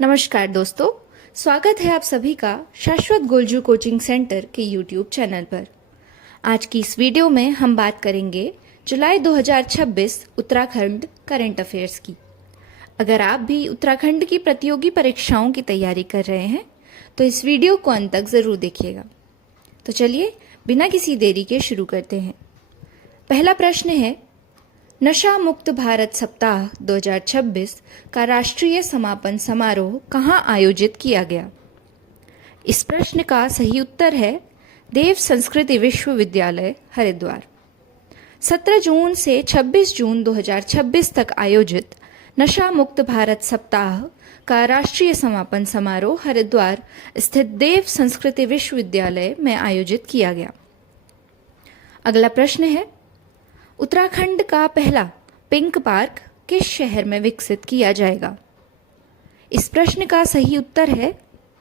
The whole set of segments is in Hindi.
नमस्कार दोस्तों, स्वागत है आप सभी का शाश्वत गोल्जू कोचिंग सेंटर के यूट्यूब चैनल पर। आज की इस वीडियो में हम बात करेंगे जुलाई 2026 उत्तराखंड करंट अफेयर्स की। अगर आप भी उत्तराखंड की प्रतियोगी परीक्षाओं की तैयारी कर रहे हैं तो इस वीडियो को अंत तक ज़रूर देखिएगा। तो चलिए बिना किसी देरी के शुरू करते हैं। पहला प्रश्न है, नशा मुक्त भारत सप्ताह 2026 का राष्ट्रीय समापन समारोह कहाँ आयोजित किया गया? इस प्रश्न का सही उत्तर है देव संस्कृति विश्वविद्यालय हरिद्वार। 17 जून से 26 जून 2026 तक आयोजित नशा मुक्त भारत सप्ताह का राष्ट्रीय समापन समारोह हरिद्वार स्थित देव संस्कृति विश्वविद्यालय में आयोजित किया गया। अगला प्रश्न है, उत्तराखंड का पहला पिंक पार्क किस शहर में विकसित किया जाएगा? इस प्रश्न का सही उत्तर है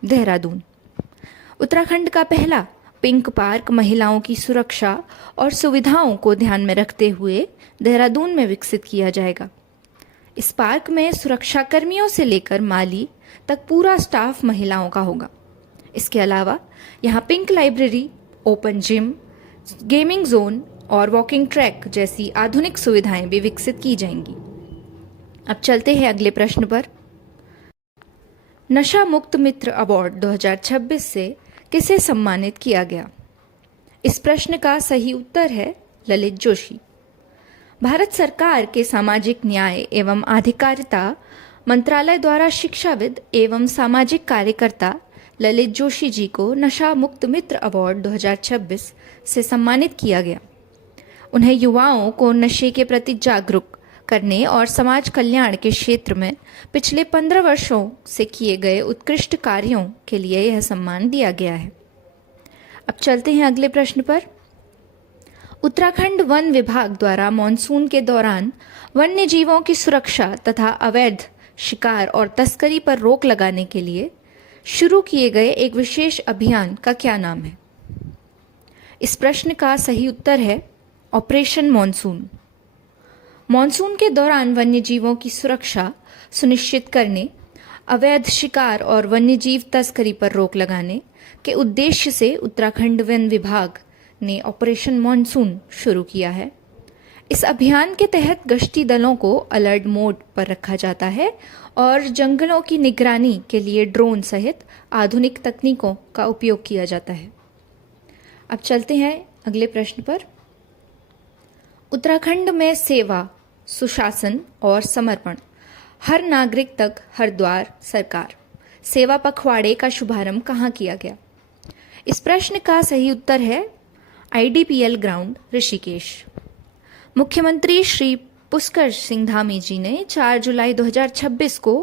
देहरादून। उत्तराखंड का पहला पिंक पार्क महिलाओं की सुरक्षा और सुविधाओं को ध्यान में रखते हुए देहरादून में विकसित किया जाएगा। इस पार्क में सुरक्षा कर्मियों से लेकर माली तक पूरा स्टाफ महिलाओं का होगा। इसके अलावा यहाँ pink library, open gym, gaming zone और वॉकिंग ट्रैक जैसी आधुनिक सुविधाएं भी विकसित की जाएंगी। अब चलते हैं अगले प्रश्न पर। नशा मुक्त मित्र अवार्ड 2026 से किसे सम्मानित किया गया? इस प्रश्न का सही उत्तर है ललित जोशी। भारत सरकार के सामाजिक न्याय एवं आधिकारिता मंत्रालय द्वारा शिक्षाविद एवं सामाजिक कार्यकर्ता ललित जोशी जी को नशा मुक्त मित्र अवार्ड 2026 से सम्मानित किया गया। उन्हें युवाओं को नशे के प्रति जागरूक करने और समाज कल्याण के क्षेत्र में पिछले 15 वर्षों से किए गए उत्कृष्ट कार्यों के लिए यह सम्मान दिया गया है। अब चलते हैं अगले प्रश्न पर। उत्तराखंड वन विभाग द्वारा मॉनसून के दौरान वन्य जीवों की सुरक्षा तथा अवैध शिकार और तस्करी पर रोक लगाने के लिए शुरू किए गए एक विशेष अभियान का क्या नाम है? इस प्रश्न का सही उत्तर है ऑपरेशन मॉनसून। मॉनसून के दौरान वन्यजीवों की सुरक्षा सुनिश्चित करने, अवैध शिकार और वन्यजीव तस्करी पर रोक लगाने के उद्देश्य से उत्तराखंड वन विभाग ने ऑपरेशन मॉनसून शुरू किया है। इस अभियान के तहत गश्ती दलों को अलर्ट मोड पर रखा जाता है और जंगलों की निगरानी के लिए ड्रोन सहित आधुनिक तकनीकों का उपयोग किया जाता है। अब चलते हैं अगले प्रश्न पर। उत्तराखंड में सेवा, सुशासन और समर्पण, हर नागरिक तक हर द्वार सरकार सेवा पखवाड़े का शुभारंभ कहाँ किया गया? इस प्रश्न का सही उत्तर है IDPL ग्राउंड ऋषिकेश। मुख्यमंत्री श्री पुष्कर सिंह धामी जी ने 4 जुलाई 2026 को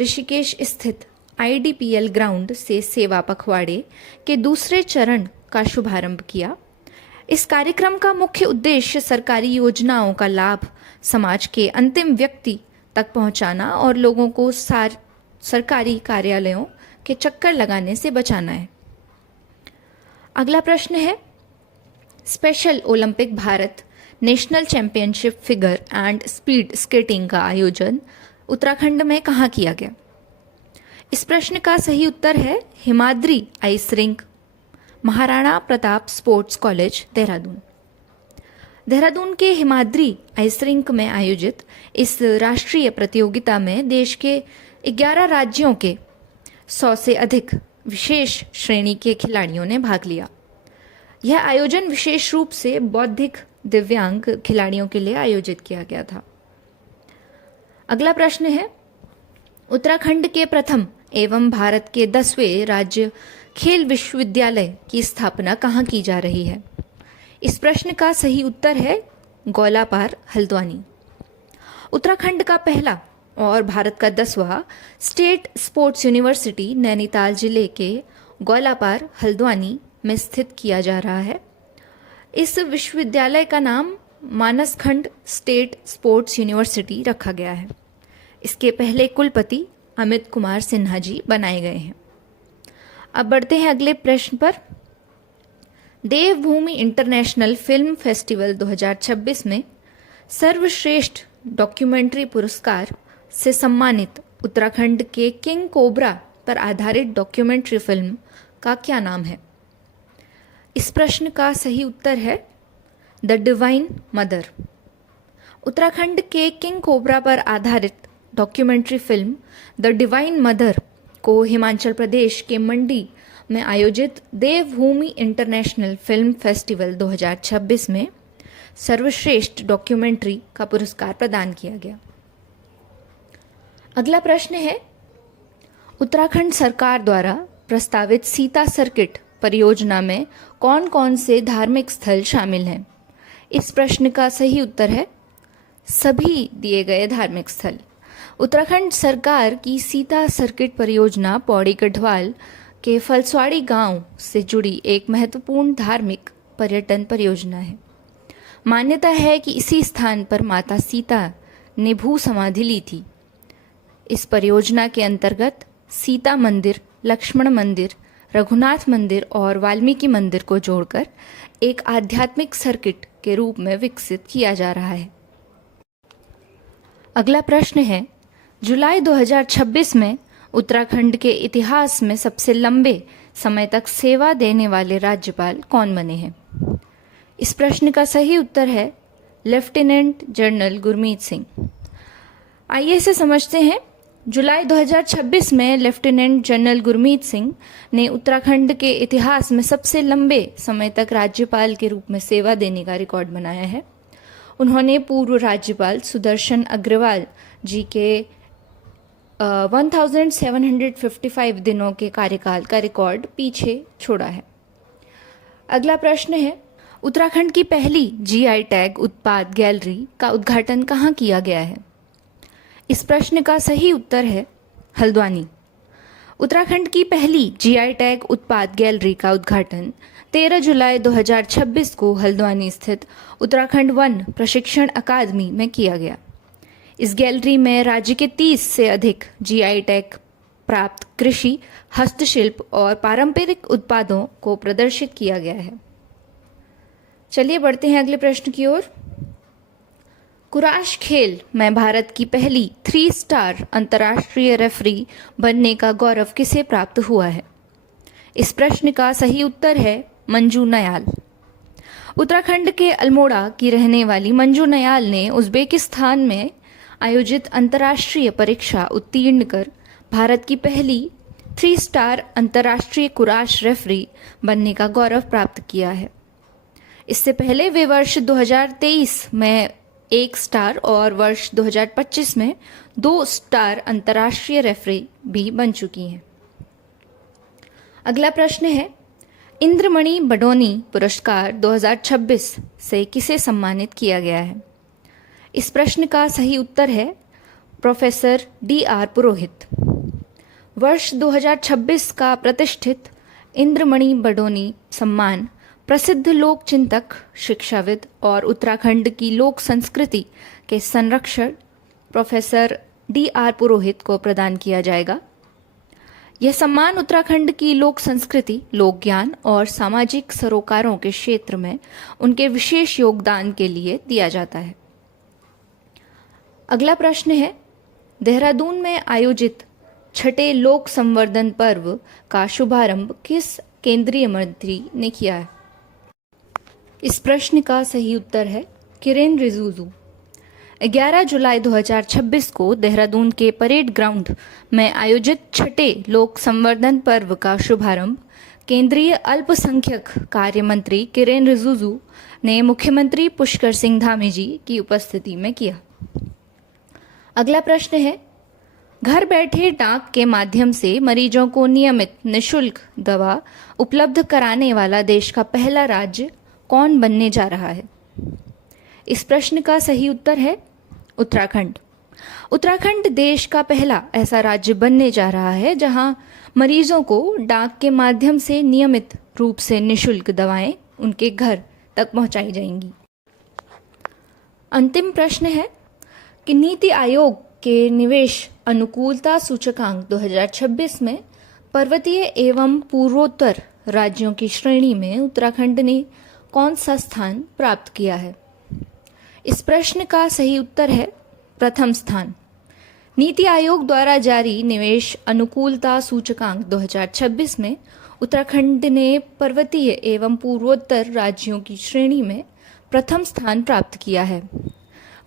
ऋषिकेश स्थित IDPL ग्राउंड से सेवा पखवाड़े के दूसरे चरण का शुभारंभ किया। इस कार्यक्रम का मुख्य उद्देश्य सरकारी योजनाओं का लाभ समाज के अंतिम व्यक्ति तक पहुंचाना और लोगों को सरकारी कार्यालयों के चक्कर लगाने से बचाना है। अगला प्रश्न है, special Olympic Bharat national championship figure and speed skating का आयोजन उत्तराखंड में कहाँ किया गया? इस प्रश्न का सही उत्तर है Himadri ice rink, Maharana Pratap sports college, Dehradun. Dehradun के हिमाद्री आइस रिंक में आयोजित इस राष्ट्रीय प्रतियोगिता में देश के 11 राज्यों के 100 से अधिक विशेष श्रेणी के खिलाड़ियों ने भाग लिया। यह आयोजन विशेष रूप से बौद्धिक दिव्यांग खिलाड़ियों के लिए आयोजित किया गया था। अगला प्रश्न है, उत्तराखंड के प्रथम एवं भारत के 10वें राज्य खेल विश्वविद्यालय की स्थापना कहाँ की जा रही है? इस प्रश्न का सही उत्तर है गौलापार, हल्द्वानी। उत्तराखंड का पहला और भारत का 10वां स्टेट स्पोर्ट्स यूनिवर्सिटी नैनीताल जिले के गौलापार, हल्द्वानी में स्थित किया जा रहा है। इस विश्वविद्यालय का नाम मानसखंड स्टेट स्पोर्ट्स यूनिवर्सिटी रखा गया है। इसके पहले कुलपति अमित कुमार सिन्हा जी बनाए गए हैं। अब बढ़ते हैं अगले प्रश्न पर। देवभूमि इंटरनेशनल फिल्म फेस्टिवल 2026 में सर्वश्रेष्ठ डॉक्यूमेंट्री पुरस्कार से सम्मानित उत्तराखंड के किंग कोबरा पर आधारित डॉक्यूमेंट्री फिल्म का क्या नाम है? इस प्रश्न का सही उत्तर है द डिवाइन मदर। उत्तराखंड के किंग कोबरा पर आधारित documentary film the divine mother को हिमाचल प्रदेश के मंडी में आयोजित देवभूमि इंटरनेशनल फिल्म फेस्टिवल 2026 में सर्वश्रेष्ठ डॉक्यूमेंट्री का पुरस्कार प्रदान किया गया। अगला प्रश्न है, उत्तराखंड सरकार द्वारा प्रस्तावित सीता सर्किट परियोजना में कौन कौन से धार्मिक स्थल शामिल हैं? इस प्रश्न का सही उत्तर है सभी दिए गए धार्मिक स्थल। उत्तराखंड सरकार की सीता सर्किट परियोजना पौड़ी गढ़वाल के फलस्वाड़ी गांव से जुड़ी एक महत्वपूर्ण धार्मिक पर्यटन परियोजना है। मान्यता है कि इसी स्थान पर माता सीता ने भू समाधि ली थी। इस परियोजना के अंतर्गत सीता मंदिर, लक्ष्मण मंदिर, रघुनाथ मंदिर और वाल्मीकि मंदिर को जोड़कर एक आध्यात्मिक सर्किट के रूप में विकसित किया जा रहा है। अगला प्रश्न है, जुलाई 2026 में उत्तराखंड के इतिहास में सबसे लंबे समय तक सेवा देने वाले राज्यपाल कौन बने हैं? इस प्रश्न का सही उत्तर है लेफ्टिनेंट जनरल गुरमीत सिंह। आइए इसे समझते हैं। जुलाई 2026 में लेफ्टिनेंट जनरल गुरमीत सिंह ने उत्तराखंड के इतिहास में सबसे लंबे समय तक राज्यपाल के रूप में सेवा देने का रिकॉर्ड बनाया है। उन्होंने पूर्व राज्यपाल सुदर्शन अग्रवाल जी के 1755 दिनों के कार्यकाल का रिकॉर्ड पीछे छोड़ा है। अगला प्रश्न है, उत्तराखंड की पहली जीआई टैग उत्पाद गैलरी का उद्घाटन कहाँ किया गया है? इस प्रश्न का सही उत्तर है हल्द्वानी। उत्तराखंड की पहली जीआई टैग उत्पाद गैलरी का उद्घाटन 13 जुलाई 2026 को हल्द्वानी स्थित उत्तराखंड वन प्रशिक्षण अकादमी में किया गया। इस गैलरी में राज्य के 30 से अधिक जीआई टैग प्राप्त कृषि, हस्तशिल्प और पारंपरिक उत्पादों को प्रदर्शित किया गया है। चलिए बढ़ते हैं अगले प्रश्न की ओर। कुराश खेल में भारत की पहली 3 स्टार अंतर्राष्ट्रीय रेफरी बनने का गौरव किसे प्राप्त हुआ है? इस प्रश्न का सही उत्तर है मंजू नयाल। उत्तराखंड के अल्मोड़ा की रहने वाली मंजू नयाल ने उज्बेकिस्तान में आयोजित अंतर्राष्ट्रीय परीक्षा उत्तीर्ण कर भारत की पहली 3 स्टार अंतर्राष्ट्रीय कुराश रेफरी बनने का गौरव प्राप्त किया है। इससे पहले वे वर्ष 2023 में 1 स्टार और वर्ष 2025 में 2 स्टार अंतर्राष्ट्रीय रेफरी भी बन चुकी हैं। अगला प्रश्न है, इंद्रमणि बडोनी पुरस्कार 2026 से किसे सम्मानित किया गया है? इस प्रश्न का सही उत्तर है प्रोफेसर DR पुरोहित। वर्ष 2026 का प्रतिष्ठित इंद्रमणि बडोनी सम्मान प्रसिद्ध लोक चिंतक, शिक्षाविद और उत्तराखंड की लोक संस्कृति के संरक्षक प्रोफेसर DR पुरोहित को प्रदान किया जाएगा। यह सम्मान उत्तराखंड की लोक संस्कृति, लोक ज्ञान और सामाजिक सरोकारों के क्षेत्र में उनके विशेष योगदान के लिए दिया जाता है। अगला प्रश्न है, देहरादून में आयोजित छठे लोक संवर्धन पर्व का शुभारंभ किस केंद्रीय मंत्री ने किया है? इस प्रश्न का सही उत्तर है किरेन रिजिजू। 11 जुलाई 2026 को देहरादून के परेड ग्राउंड में आयोजित छठे लोक संवर्धन पर्व का शुभारंभ केंद्रीय अल्पसंख्यक कार्य मंत्री किरेन रिजिजू ने मुख्यमंत्री पुष्कर सिंह धामी जी की उपस्थिति में किया। अगला प्रश्न है, घर बैठे डाक के माध्यम से मरीजों को नियमित निशुल्क दवा उपलब्ध कराने वाला देश का पहला राज्य कौन बनने जा रहा है? इस प्रश्न का सही उत्तर है उत्तराखंड। उत्तराखंड देश का पहला ऐसा राज्य बनने जा रहा है जहां मरीजों को डाक के माध्यम से नियमित रूप से निशुल्क दवाएं उनके घर तक पहुंचाई जाएंगी। अंतिम प्रश्न है कि नीति आयोग के निवेश अनुकूलता सूचकांक 2026 में पर्वतीय एवं पूर्वोत्तर राज्यों की श्रेणी में उत्तराखंड ने कौन सा स्थान प्राप्त किया है? इस प्रश्न का सही उत्तर है प्रथम स्थान। नीति आयोग द्वारा जारी निवेश अनुकूलता सूचकांक 2026 में उत्तराखंड ने पर्वतीय एवं पूर्वोत्तर राज्यों की श्रेणी में प्रथम स्थान प्राप्त किया है।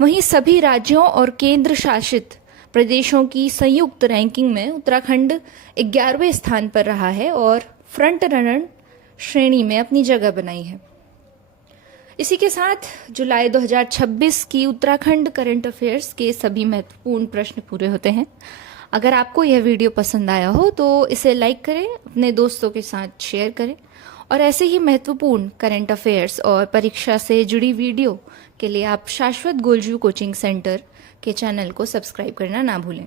वहीं सभी राज्यों और केंद्र शासित प्रदेशों की संयुक्त रैंकिंग में उत्तराखंड 11वें स्थान पर रहा है और फ्रंट रनर श्रेणी में अपनी जगह बनाई है। इसी के साथ जुलाई 2026 की उत्तराखंड करंट अफेयर्स के सभी महत्वपूर्ण प्रश्न पूरे होते हैं। अगर आपको यह वीडियो पसंद आया हो तो इसे लाइक करें, अपने दोस्तों के साथ शेयर करें और ऐसे ही महत्वपूर्ण करंट अफेयर्स और परीक्षा से जुड़ी वीडियो के लिए आप शाश्वत गोलजू कोचिंग सेंटर के चैनल को सब्सक्राइब करना ना भूलें।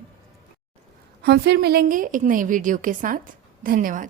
हम फिर मिलेंगे एक नई वीडियो के साथ। धन्यवाद।